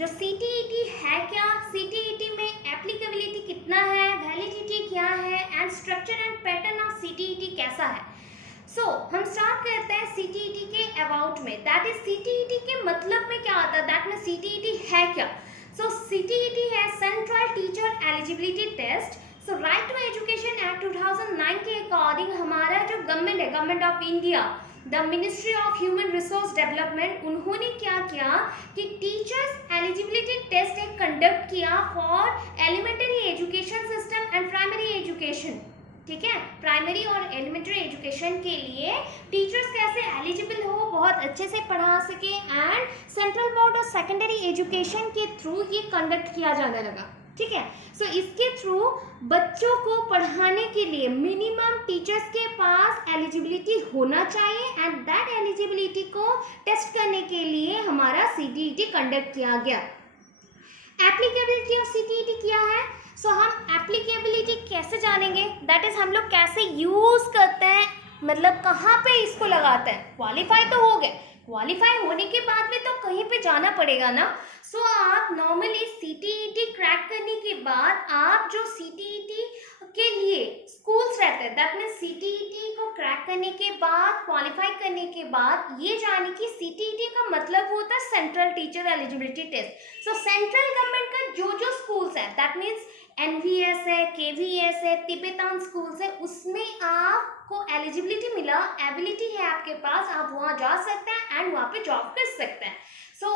जो CTET है क्या, CTET में एप्लीकेबिलिटी कितना है, वैलिडिटी क्या है, and structure and pattern of CTET कैसा है। हम स्टार्ट करते हैं CTET के अबाउट में। दैट इज CTET के मतलब में क्या आता है, दैट में CTET है क्या। CTET है central teacher eligibility test. Right to education act 2009 के अकॉर्डिंग हमारा जो गवर्नमेंट है, government of India, the ministry of human resource development, उन्होंने क्या किया कि टीचर्स एलिजिबिलिटी टेस्ट एक कंडक्ट किया for elementary education system and primary education. ठीक है, प्राइमरी और एलिमेंट्री एजुकेशन के लिए टीचर्स कैसे एलिजिबल हो, बहुत अच्छे से पढ़ा सके, एंड सेंट्रल बोर्ड और सेकेंडरी एजुकेशन के थ्रू ये कंडक्ट किया जाने लगा। ठीक है, इसके थ्रू बच्चों को पढ़ाने के लिए मिनिमम टीचर्स के पास एलिजिबिलिटी होना चाहिए, एंड दैट एलिजिबिलिटी को टेस्ट करने के लिए हमारा CTET कंडक्ट किया गया। एप्लीकेबिलिटी ऑफ CTET क्या है, हम एप्लीकेबिलिटी कैसे जानेंगे, दैट इज हम लोग कैसे यूज करते हैं, मतलब कहाँ पे इसको लगाते हैं। क्वालिफाई तो हो गए, क्वालिफाई होने के बाद में तो कहीं पे जाना पड़ेगा ना। आप नॉर्मली CTET क्रैक करने के बाद आप जो CTET के लिए स्कूल्स रहते हैं, दैट मीन्स CTET को क्रैक करने के बाद, क्वालिफाई करने के बाद ये जाने की CTET का मतलब होता है central teacher eligibility test. Central government का जो जो स्कूल्स है, दैट मीन्स NVS है, KVS है, तिब्बतान स्कूल्स है, उसमें आपको एलिजिबिलिटी मिला, एबिलिटी है आपके पास, आप वहाँ जा सकते हैं एंड वहाँ पे जॉब कर सकते हैं।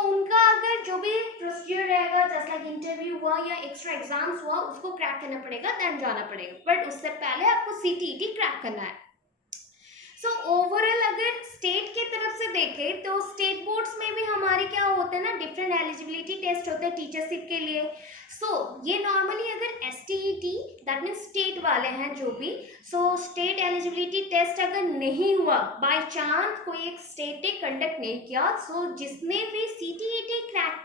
उनका अगर जो भी प्रोसीजर रहेगा, जैसे लाइक इंटरव्यू हुआ या एक्स्ट्रा एग्जाम्स हुआ, उसको क्रैक करना पड़ेगा, देन जाना पड़ेगा, बट उससे पहले आपको CTET क्रैक करना है। ओवरऑल अगर स्टेट की तरफ से देखें तो स्टेट बोर्ड्स में भी हमारे क्या होते हैं ना, डिफरेंट एलिजिबिलिटी टेस्ट होते हैं टीचरशिप के लिए। ये नॉर्मली अगर STET, दैट मीन्स स्टेट वाले हैं जो भी, स्टेट एलिजिबिलिटी टेस्ट अगर नहीं हुआ, बाय चांस कोई एक स्टेट ने कंडक्ट नहीं किया, जिसने भी CTET क्रैक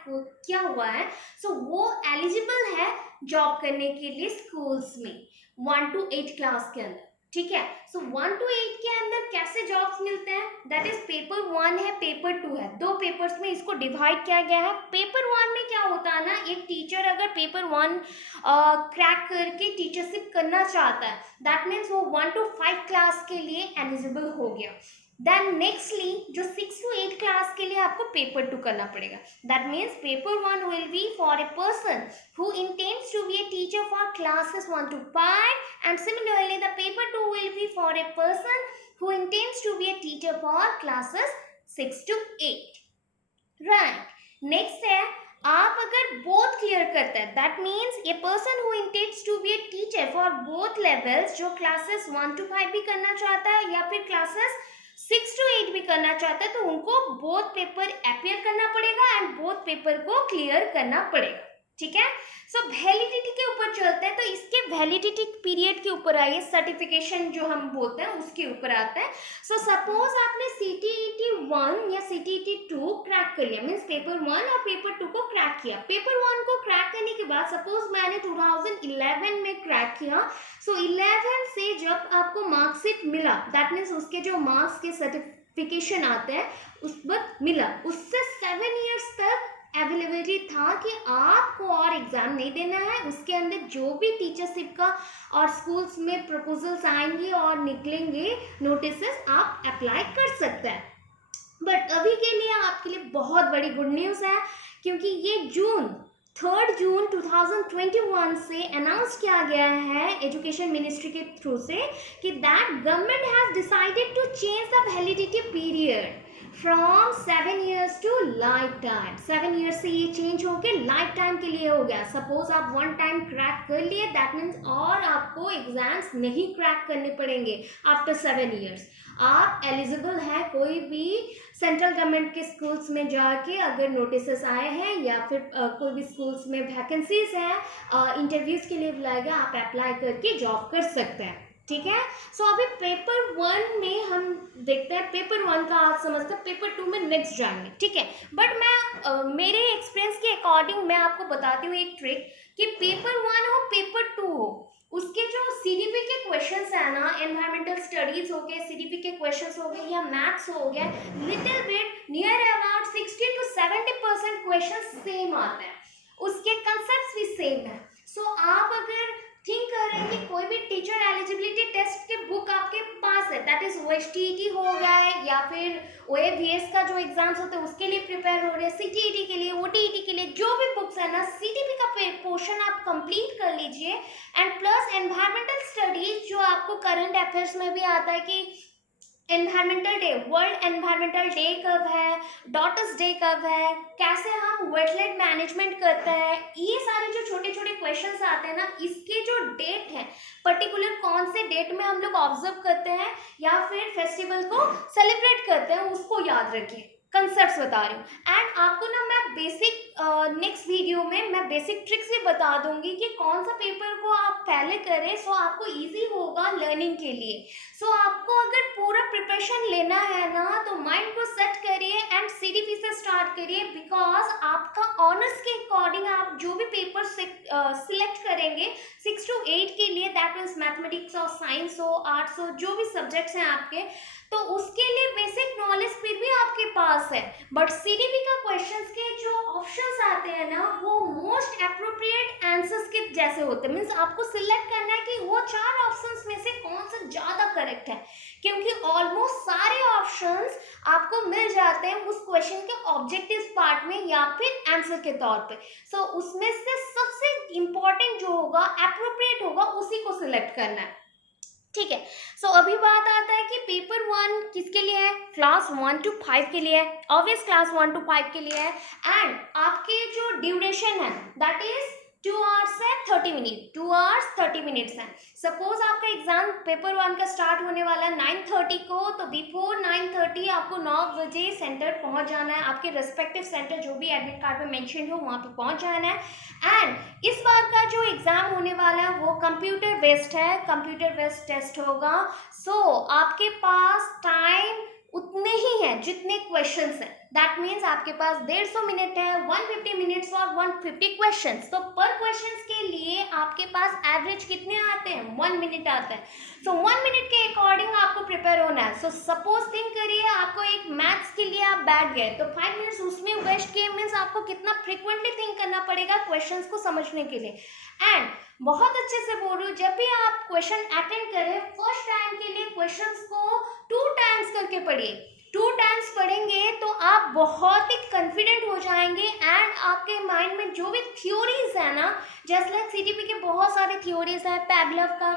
किया हुआ है, वो एलिजिबल है जॉब करने के लिए स्कूल्स में 1 to 8 क्लास के अंदर। ठीक है, 1 to 8 के अंदर कैसे जॉब्स मिलते हैं, दैट इज पेपर 1 है, पेपर 2 है, दो पेपर्स में इसको डिवाइड किया गया है। पेपर 1 में क्या होता है ना, एक टीचर अगर पेपर 1 क्रैक करके टीचरशिप करना चाहता है, दैट मीन्स वो 1 to 5 क्लास के लिए एलिजिबल हो गया। देन नेक्स्टली जो 6 to 8 क्लास के लिए आपको पेपर 2 करना पड़ेगा। That means paper 1 will be for a person who intends to be a teacher for classes 1 to 5, and similarly the paper 2 will be for a person who intends to be a teacher for classes 6 to 8. right, next है, आप अगर both clear करते हैं, that means a person who intends to be a teacher for both levels, जो classes 1 to 5 भी करना चाहता है या फिर classes 6 to 8 भी करना चाहता है, तो उनको बोथ पेपर अपीयर करना पड़ेगा एंड बोथ पेपर को क्लियर करना पड़ेगा। ठीक है, वैलिडिटी के ऊपर चलते हैं, तो इसके वैलिडिटी पीरियड के ऊपर आइए, सर्टिफिकेशन जो हम बोलते हैं उसके ऊपर आता है। सपोज आपने CTET 1 या CTET 2 क्रैक कर लिया, मीन्स पेपर 1 और पेपर 2 को क्रैक किया। पेपर 1 को क्रैक करने के बाद सपोज मैंने 2011 में क्रैक किया, 11 से जब आपको मार्कशीट मिला, दैट मीन्स उसके जो मार्क्स के सर्टिफिकेशन आते हैं उस वक्त मिला, उससे 7 इयर्स तक अवेलेबिलिटी था कि आपको और एग्जाम नहीं देना है। उसके अंदर जो भी टीचरशिप का और स्कूल्स में प्रपोजल्स आएंगे और निकलेंगे नोटिसेस, आप अप्लाई कर सकते हैं। बट अभी के लिए आपके लिए बहुत बड़ी गुड न्यूज़ है, क्योंकि ये 3 जून 2021 से अनाउंस किया गया है एजुकेशन मिनिस्ट्री के थ्रू से कि that government has decided to change the validity period from 7 years to lifetime. 7 years से ये चेंज हो के लाइफ टाइम के लिए हो गया। सपोज आप 1 टाइम क्रैक कर लिए, दैट मीन्स और आपको एग्जाम्स नहीं क्रैक करने पड़ेंगे आफ्टर 7 ईयर्स। आप एलिजिबल है कोई भी सेंट्रल गवर्नमेंट के स्कूल्स में जाके, अगर नोटिसेस आए हैं या फिर कोई भी स्कूल्स में वैकेंसीज हैं, इंटरव्यूज के लिए बुलाया गया, आप अप्लाई करके जॉब कर सकते हैं। ठीक है, अभी पेपर 1 में हम देखते हैं, पेपर 1 का आज समझते हैं, पेपर 2 में नेक्स्ट जाएंगे। ठीक है, बट मैं मेरे एक्सपीरियंस के अकॉर्डिंग मैं आपको बताती हूँ एक ट्रिक कि पेपर 1 हो पेपर 2 हो, उसके जो CDP के क्वेश्चंस है ना, एनवायरमेंटल स्टडीज हो गए, CDP के क्वेश्चंस हो गए या मैथ्स हो गया, little bit near about 60 to 70% 90% question same आते हैं, उसके कंसेप्ट भी सेम है। सो आप अगर थिंक कर रहे हैं कि कोई भी टीचर एलिजिबिलिटी टेस्ट की बुक आपके पास है, दैट इज OSTET हो गया है या फिर OAVS का जो एग्जाम्स होते हैं उसके लिए प्रिपेयर हो रहे हैं, CTET के लिए, OTET के लिए, जो भी बुक्स है ना, CTP का पोर्शन आप कंप्लीट कर लीजिए। एंड प्लस एनवायरमेंटल स्टडीज जो आपको करंट अफेयर्स में भी आता है कि environmental day, world environmental day कब है, डॉटर्स डे कब है, कैसे हम वेटलैंड मैनेजमेंट करते हैं, ये सारे जो छोटे छोटे क्वेश्चंस आते हैं ना, इसके जो डेट है पर्टिकुलर कौन से डेट में हम लोग ऑब्जर्व करते हैं या फिर फेस्टिवल को सेलिब्रेट करते हैं, उसको याद रखिए। कंसेप्ट्स बता रही हूँ। एंड आपको ना मैं बेसिक नेक्स्ट वीडियो में मैं बेसिक ट्रिक्स भी बता दूंगी कि कौन सा पेपर को आप पहले करें सो आपको इजी होगा लर्निंग के लिए। सो आपको अगर पूरा प्रिपरेशन लेना है ना तो माइंड को सेट करिए एंड CDP से स्टार्ट करिए, बिकॉज आपका ऑनर्स के अकॉर्डिंग आप जो भी पेपर सिलेक्ट करेंगे 6 to 8 के लिए, दैट मीन्स मैथमेटिक्स और साइंस हो, आर्ट्स हो, जो भी सब्जेक्ट्स हैं आपके, तो उसके लिए बेसिक नॉलेज फिर भी आपके पास है। बट CDP का क्वेश्चंस के जो ऑप्शंस आते हैं ना वो मोस्ट एप्रोप्रिएट आंसर्स के जैसे होते हैं, मीन्स आपको सिलेक्ट करना है कि वो 4 ऑप्शंस में से कौन सा ज़्यादा करेक्ट है, क्योंकि ऑलमोस्ट सारे ऑप्शंस आपको मिल जाते हैं उस क्वेश्चन के ऑब्जेक्टिव पार्ट में या फिर आंसर के तौर पे। सो उसमें से सबसे इम्पॉर्टेंट जो होगा, एप्रोप्रिएट होगा, उसी को सिलेक्ट करना है, ठीक है। सो अभी बात आता है कि पेपर 1 किसके लिए है, क्लास 1 to 5 के लिए है, ऑब्वियस क्लास 1 to 5 के लिए है। एंड आपके जो ड्यूरेशन है दैट इज 2 hours है 30 मिनट, 2 hours 30 मिनट्स है। सपोज आपका एग्जाम पेपर 1 का स्टार्ट होने वाला है 9:30 को, तो बिफोर 9:30 आपको 9 बजे सेंटर पहुंच जाना है, आपके रेस्पेक्टिव सेंटर जो भी एडमिट कार्ड में मेंशन हो वहाँ पे पहुंच जाना है। एंड इस बार का जो एग्जाम होने वाला है वो कंप्यूटर बेस्ड है, कंप्यूटर बेस्ड टेस्ट होगा। सो आपके पास टाइम उतने ही हैं जितने क्वेश्चंस हैं, दैट मीन्स आपके पास 150 मिनट है, 150 मिनट्स और 150 क्वेश्चंस। तो पर क्वेश्चंस के लिए आपके पास एवरेज कितने आते हैं, 1 मिनट आता है। सो 1 मिनट के अकॉर्डिंग आपको प्रिपेयर होना है। सो सपोज थिंक करिए आपको एक मैथ्स के लिए आप बैठ गए तो 5 मिनट्स उसमें वेस्ट किए, मीन्स आपको कितना फ्रिक्वेंटली थिंक करना पड़ेगा क्वेश्चंस को समझने के लिए। एंड बहुत अच्छे से बोल रही हूँ, जब भी आप क्वेश्चन अटेंड करें फर्स्ट टाइम के लिए क्वेश्चंस को 2 टाइम्स करके पढ़िए। 2 टाइम्स पढ़ेंगे तो आप बहुत ही कॉन्फिडेंट हो जाएंगे एंड आपके माइंड में जो भी थ्योरीज है ना, जैसे लाइक CDP के बहुत सारे थ्योरीज है, पैवलव का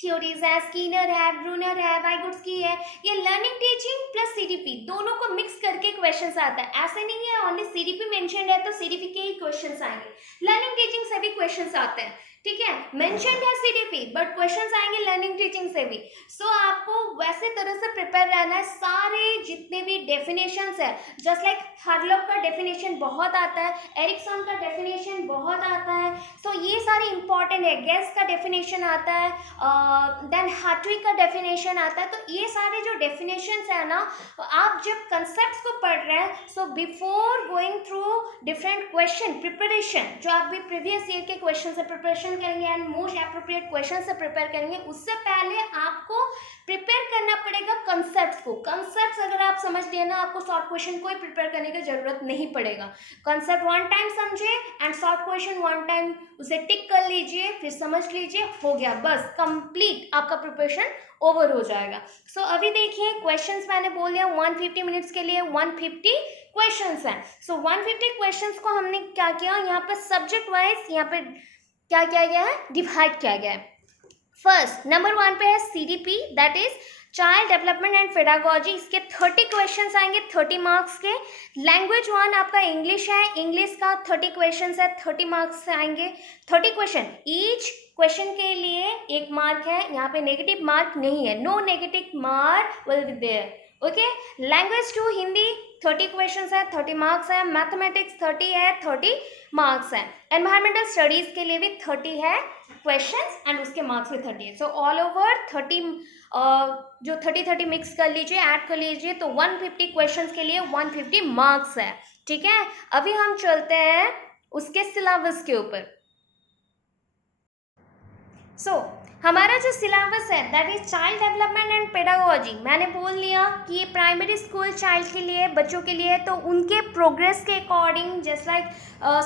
थ्योरीज है, स्कीनर है, ब्रूनर है, वाइगोट्स्की है, ये लर्निंग टीचिंग प्लस CDP दोनों को मिक्स करके क्वेश्चंस आता है। ऐसे नहीं है ओनली CDP मेंशन्ड है तो CDP के ही क्वेश्चंस आएंगे, लर्निंग टीचिंग से भी क्वेश्चंस आते हैं, ठीक है। मेंशन्ड है CDP बट क्वेश्चंस आएंगे लर्निंग टीचिंग से भी। सो आपको वैसे तरह से प्रिपेयर रहना है। सारे जितने भी डेफिनेशंस है, जस्ट लाइक हार्लॉक का डेफिनेशन बहुत आता है, एरिक्सन का डेफिनेशन बहुत आता है, सो ये सारे इंपॉर्टेंट है। गैस का डेफिनेशन आता है, देन हार्ट्विग का डेफिनेशन आता है। तो ये सारे जो डेफिनेशंस है ना, आप जब कंसेप्ट्स को पढ़ रहे हैं, so before going through different question preparation, जो आप भी प्रीवियस ईयर के क्वेश्चन से प्रिपरेशन करेंगे एंड मोस्ट एप्रोप्रिएट क्वेश्चन से प्रिपेयर करेंगे, उससे पहले आपको प्रिपेयर करना पड़ेगा कंसेप्ट्स को। कंसेप्ट्स अगर आप समझ लिए ना, आपको शॉर्ट क्वेश्चन कोई प्रिपेयर करने की जरूरत नहीं पड़ेगा। कंसेप्ट 1 टाइम समझे एंड शॉर्ट क्वेश्चन 1 टाइम उसे टिक कर लीजिए, फिर समझ लीजिए, हो गया, बस कंप्लीट आपका प्रिपरेशन ओवर हो जाएगा। सो अभी देखिए क्वेश्चंस मैंने बोल दिया 150 मिनट्स के लिए 150 क्वेश्चंस हैं। सो 150 क्वेश्चंस को हमने क्या किया, यहाँ पे सब्जेक्ट वाइज यहाँ पे क्या किया गया है, डिवाइड किया गया है। फर्स्ट नंबर 1 पे है CDP, that is child development and pedagogy, इसके 30 क्वेश्चंस आएंगे 30 मार्क्स के। लैंग्वेज 1 आपका इंग्लिश है, इंग्लिश का 30 क्वेश्चंस है, 30 मार्क्स से आएंगे। 30 क्वेश्चन, ईच क्वेश्चन के लिए 1 मार्क है, यहाँ पे नेगेटिव मार्क नहीं है, no negative mark will be there, okay. Language 2 Hindi 30 questions है, 30 मार्क्स है। मैथमेटिक्स 30 है, 30 मार्क्स है। एनवायरमेंटल स्टडीज के लिए भी 30 है क्वेश्चंस एंड उसके मार्क्स भी 30 है। सो ऑल ओवर 30 जो 30 मिक्स कर लीजिए, ऐड कर लीजिए, तो 150 क्वेश्चंस के लिए 150 मार्क्स है, ठीक है। अभी हम चलते हैं उसके सिलेबस के ऊपर। सो हमारा जो सिलेबस है that is child development and pedagogy, मैंने बोल दिया कि ये प्राइमरी स्कूल चाइल्ड के लिए, बच्चों के लिए, तो उनके प्रोग्रेस के according just like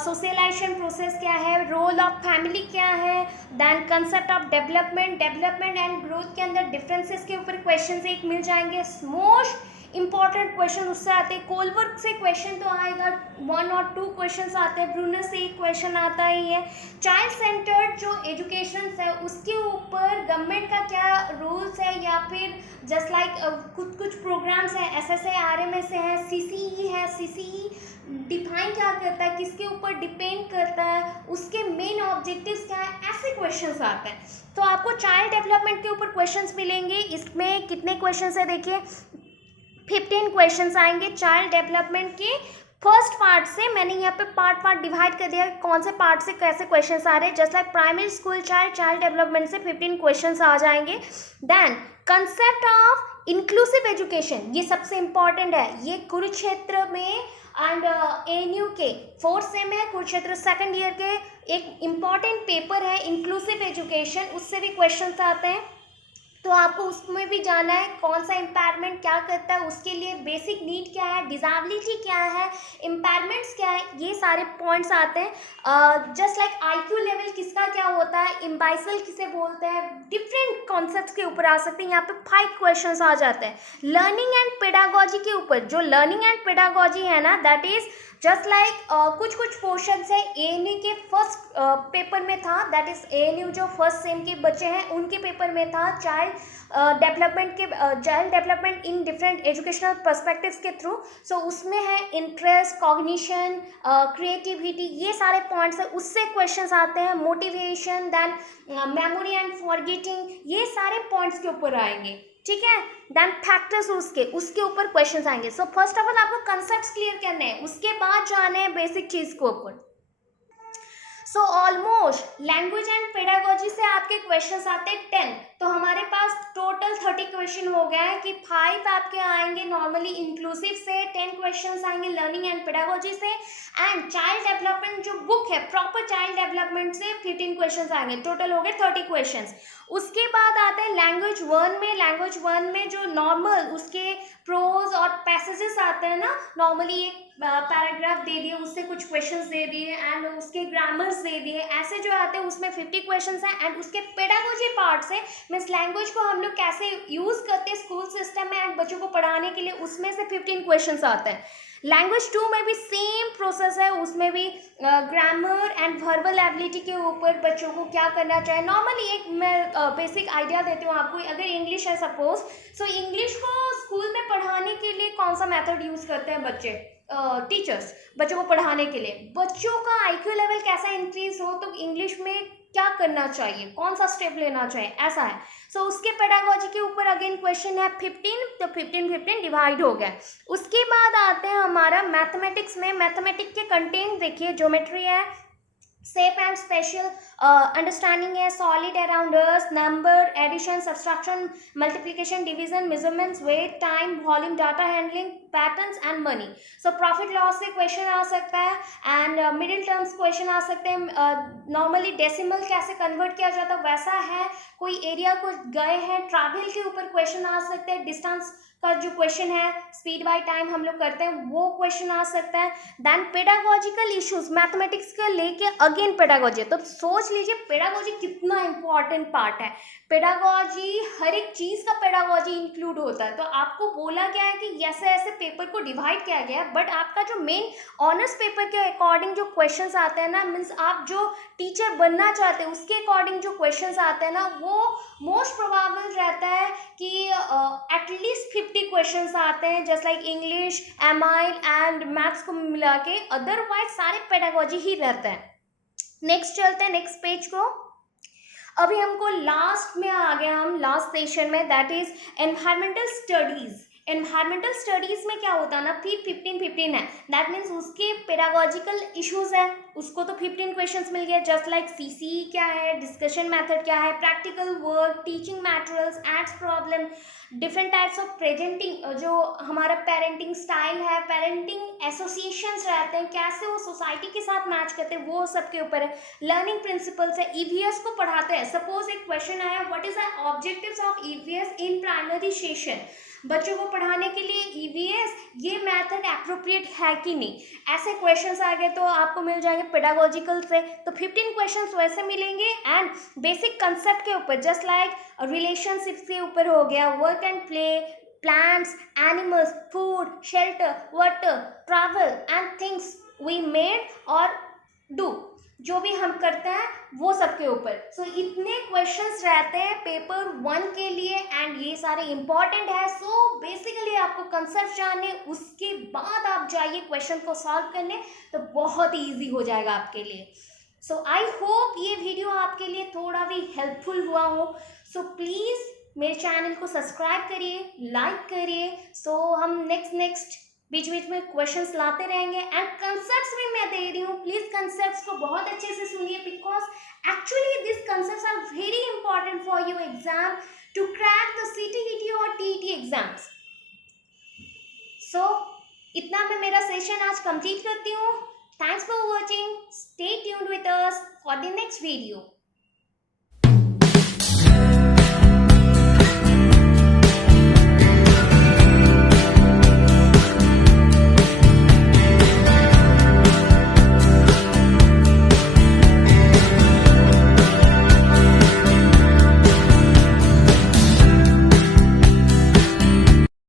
socialisation process क्या है, रोल ऑफ फैमिली क्या है, then concept of development and growth के अंदर डिफरेंसेस के ऊपर क्वेश्चन एक मिल जाएंगे। मोस्ट इंपॉर्टेंट क्वेश्चन उससे आते हैं, कोलबर्ग से क्वेश्चन तो आएगा, 1 और 2 क्वेश्चन आते हैं, ब्रूनर से एक क्वेश्चन आता ही है। चाइल्ड सेंटर्ड जो एजुकेशन है उसके ऊपर गवर्नमेंट का क्या रूल्स है, या फिर जस्ट लाइक कुछ प्रोग्राम्स हैं, SSA RMS है, CCE है, CCE डिफाइन क्या करता है, किसके ऊपर डिपेंड करता है, उसके मेन ऑब्जेक्टिव्स क्या है, ऐसे क्वेश्चंस आते हैं। तो आपको चाइल्ड डेवलपमेंट के ऊपर क्वेश्चंस मिलेंगे। इसमें कितने क्वेश्चंस है देखिए, 15 क्वेश्चंस आएंगे चाइल्ड डेवलपमेंट के। फर्स्ट पार्ट से मैंने यहाँ पे पार्ट डिवाइड कर दिया, कौन से पार्ट से कैसे क्वेश्चंस आ रहे हैं। Just like primary school child development से 15 क्वेश्चंस आ जाएंगे। Then concept of inclusive education, ये सबसे इंपॉर्टेंट है, ये कुरुक्षेत्र में एंड ANU के 4th सेम है, कुरुक्षेत्र 2nd ईयर के एक इम्पॉर्टेंट पेपर है इंक्लूसिव एजुकेशन, उससे भी क्वेश्चंस आते हैं। तो आपको उसमें भी जाना है कौन सा इम्पेयरमेंट क्या करता है, उसके लिए बेसिक नीड क्या है, डिसेबिलिटी क्या है, इम्पेयरमेंट्स क्या है, ये सारे पॉइंट्स आते हैं। जस्ट लाइक IQ लेवल किसका क्या होता है, इम्बाइसल किसे बोलते हैं, डिफरेंट कॉन्सेप्ट्स के ऊपर आ सकते हैं। यहाँ पे 5 क्वेश्चंस आ जाते हैं। लर्निंग एंड पेडागोजी के ऊपर, जो लर्निंग एंड पेडागोजी है ना, दैट इज जस्ट लाइक कुछ पोर्शन है ANU के फर्स्ट पेपर में था, दैट इज ANU जो फर्स्ट सेम के बच्चे हैं उनके पेपर में था, child development in different educational perspectives के थ्रू। सो उसमें है इंटरेस्ट, कॉग्निशन, क्रिएटिविटी, ये सारे पॉइंट्स है, उससे क्वेश्चंस आते हैं। Motivation, then memory and forgetting, ये सारे पॉइंट्स के ऊपर आएंगे, ठीक है। देन फैक्टर्स उसके ऊपर क्वेश्चंस आएंगे। सो फर्स्ट ऑफ ऑल आपको कंसेप्ट्स क्लियर करने हैं, उसके बाद जाने हैं बेसिक चीज के ऊपर। So almost language and pedagogy से आपके क्वेश्चंस आते हैं 10, तो हमारे पास टोटल 30 क्वेश्चन हो गए हैं कि 5 आपके आएंगे नॉर्मली इंक्लूसिव से, 10 क्वेश्चंस आएंगे लर्निंग एंड पेडागोजी से, एंड चाइल्ड डेवलपमेंट जो बुक है प्रॉपर चाइल्ड डेवलपमेंट से 15 क्वेश्चंस आएंगे, टोटल हो गए 30 क्वेश्चंस। उसके बाद आते हैं लैंग्वेज 1 में। लैंग्वेज 1 में जो नॉर्मल उसके प्रोज और पैसेजेस आते हैं ना, नॉर्मली एक पैराग्राफ दे दिए, उससे कुछ क्वेश्चंस दे दिए एंड उसके ग्रामर्स दे दिए, ऐसे जो आते हैं उसमें 50 क्वेश्चंस हैं। एंड उसके पेडागोजी पार्ट से मीन्स लैंग्वेज को हम लोग कैसे यूज करते हैं स्कूल सिस्टम में एंड बच्चों को पढ़ाने के लिए, उसमें से 15 क्वेश्चंस आते हैं। लैंग्वेज 2 में भी सेम प्रोसेस है, उसमें भी ग्रामर एंड वर्बल एबिलिटी के ऊपर बच्चों को क्या करना चाहिए। नॉर्मली एक मैं बेसिक आइडिया देती हूँ आपको, अगर इंग्लिश है सपोज, सो इंग्लिश को स्कूल में पढ़ाने के लिए कौन सा मेथड यूज़ करते हैं बच्चे, टीचर्स, बच्चों को पढ़ाने के लिए बच्चों का IQ लेवल कैसा इंक्रीज हो तो इंग्लिश में क्या करना चाहिए, कौन सा स्टेप लेना चाहिए, ऐसा है। सो उसके पेडागोजी के ऊपर अगेन क्वेश्चन है 15, तो 15 डिवाइड हो गया। उसके बाद आते हैं हमारा मैथमेटिक्स में। मैथमेटिक्स के कंटेंट देखिए, ज्योमेट्री है, सेफ एंड स्पेशल अंडरस्टैंडिंग है, solid around us, number, addition, subtraction, multiplication, division, measurements, weight, time, volume, data handling, patterns and money. So profit loss से क्वेश्चन आ सकता है एंड मिडिल टर्म्स क्वेश्चन आ सकते हैं। नॉर्मली डेसिमल कैसे convert किया जाता है वैसा है, कोई एरिया को गए हैं ट्रैवल के ऊपर क्वेश्चन आ सकते हैं, डिस्टेंस का जो क्वेश्चन है, स्पीड बाय टाइम हम लोग करते हैं वो क्वेश्चन आ सकता है। देन पेडागोजिकल इश्यूज मैथमेटिक्स का लेके अगेन पेडागोजी, तो सोच लीजिए पेडागोजी कितना इंपॉर्टेंट पार्ट है। पेडागोजी हर एक चीज का पेडागोजी इंक्लूड होता है। तो आपको बोला गया है कि ऐसे ऐसे पेपर को डिवाइड किया गया है, बट आपका जो मेन ऑनर्स पेपर के अकॉर्डिंग जो क्वेश्चंस आते हैं ना, मीन्स आप जो टीचर बनना चाहते हैं उसके अकॉर्डिंग जो क्वेश्चंस आते हैं ना, वो मोस्ट प्रोबेबल रहता है कि एटलीस्ट 50 क्वेश्चंस आते हैं, just like English, MI and maths को मिला के, अदरवाइज सारे पेडागोजी ही रहते हैं। नेक्स्ट चलते हैं नेक्स्ट पेज को। अभी हमको लास्ट में आ गया, हम लास्ट सेशन में, that is environmental studies. Environmental studies में क्या होता है ना, फिर 15 है, दैट मीन्स उसके पेडागोजिकल इश्यूज है, उसको तो 15 क्वेश्चंस मिल गए, जस्ट लाइक CCE क्या है, डिस्कशन मेथड क्या है, practical work, teaching materials, aids problem, different types of presenting, जो हमारा पेरेंटिंग स्टाइल है, पेरेंटिंग एसोसिएशंस रहते हैं, कैसे वो सोसाइटी के साथ मैच करते हैं, वो सबके ऊपर है। लर्निंग प्रिंसिपल्स है, ईवीएस को पढ़ाते हैं। सपोज एक क्वेश्चन आया, what is the objectives of EVS in primary session, बच्चों को पढ़ाने के लिए ईवीएस ये मेथड एप्रोप्रिएट है कि नहीं, ऐसे क्वेश्चंस आ गए तो आपको मिल जाएंगे पेडागोजिकल से, तो 15 क्वेश्चंस वैसे मिलेंगे। एंड बेसिक कंसेप्ट के ऊपर, जस्ट लाइक रिलेशनशिप के ऊपर हो गया, work and play, plants, animals, food, shelter, water, travel and things we made और डू, जो भी हम करते हैं वो सब के ऊपर। सो इतने क्वेश्चंस रहते हैं पेपर 1 के लिए एंड ये सारे इंपॉर्टेंट है। सो बेसिकली आपको कंसेप्ट जानने, उसके बाद आप जाइए क्वेश्चन को सॉल्व करने, तो बहुत ही ईजी हो जाएगा आपके लिए। सो आई होप ये वीडियो आपके लिए थोड़ा भी हेल्पफुल हुआ हो। सो प्लीज़ मेरे चैनल को सब्सक्राइब करिए, लाइक करिए। सो हम नेक्स्ट बीच बीच में क्वेश्चंस लाते रहेंगे एंड कंसेप्ट्स भी मैं दे रही हूँ। प्लीज कंसेप्ट्स को बहुत अच्छे से सुनिए, because actually this concepts are very important for your exam to crack the CTET और टीईटी एग्जाम्स। सो इतना मैं मेरा सेशन आज कंप्लीट करती हूँ। Thanks for watching, stay tuned with us for the next video.